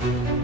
Thank you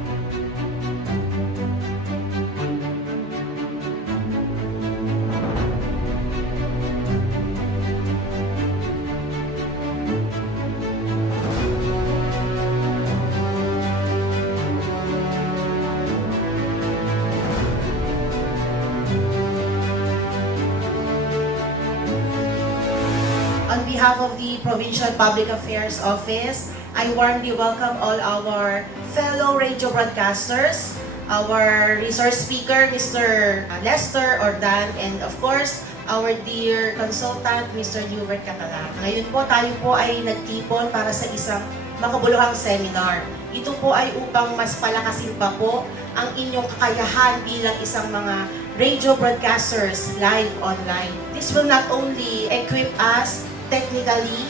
On behalf of the Provincial Public Affairs Office, I warmly welcome all our fellow radio broadcasters, our resource speaker, Mr. Lester Ordan, and of course, our dear consultant, Mr. Hubert Catalan. Ngayon po, tayo po ay nagtipon para sa isang makabuluhang seminar. Ito po ay upang mas palakasin pa po ang inyong kakayahan bilang isang mga radio broadcasters live online. This will not only equip us technically,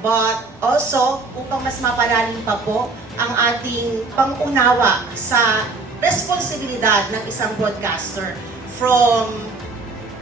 but also upang mas mapalalim pa po ang ating pangunawa sa responsibilidad ng isang broadcaster from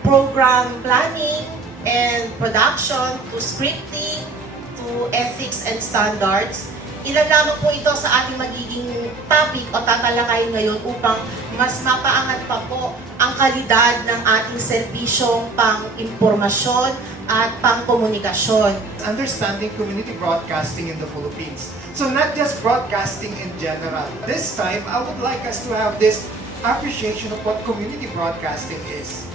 program planning and production to scripting to ethics and standards. Ilan lamang po ito sa ating magiging topic o tatalakayin ngayon upang mas mapaangat pa po ang kalidad ng ating serbisyong pang-impormasyon at pang-komunikasyon. understanding community broadcasting in the Philippines. So not just broadcasting in general. This time, I would like us to have this appreciation of what community broadcasting is.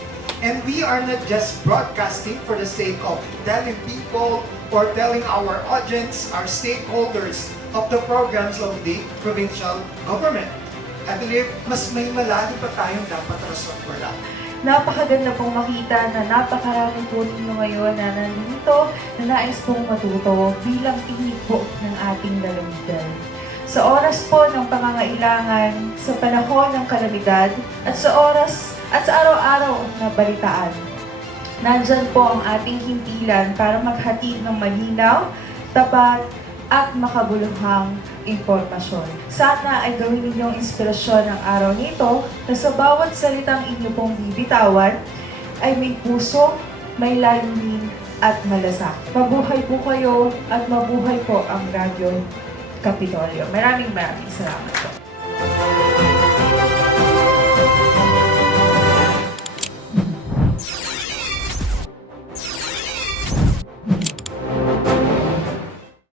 And we are not just broadcasting for the sake of telling people or telling our audience, our stakeholders of the programs of the provincial government. I believe mas may malalim pa tayong dapat rason for that. Napakaganda pong makita na napakarami po ninyo ngayon na nandito na nais pong matuto bilang tinig ng ating lalawigan. Sa oras po ng pangangailangan, sa panahon ng kalamidad, at sa oras at sa araw-araw na balitaan. Nandyan po ang ating himpilan para maghatid ng malinaw, tapat, at makabuluhang impormasyon. Sana ay gawin ninyong inspirasyon ng araw nito na sa bawat salitang inyo pong bibitawan ay may puso, may layunin at malasak. Mabuhay po kayo at mabuhay po ang Radyo Kapitolyo. Maraming maraming salamat po.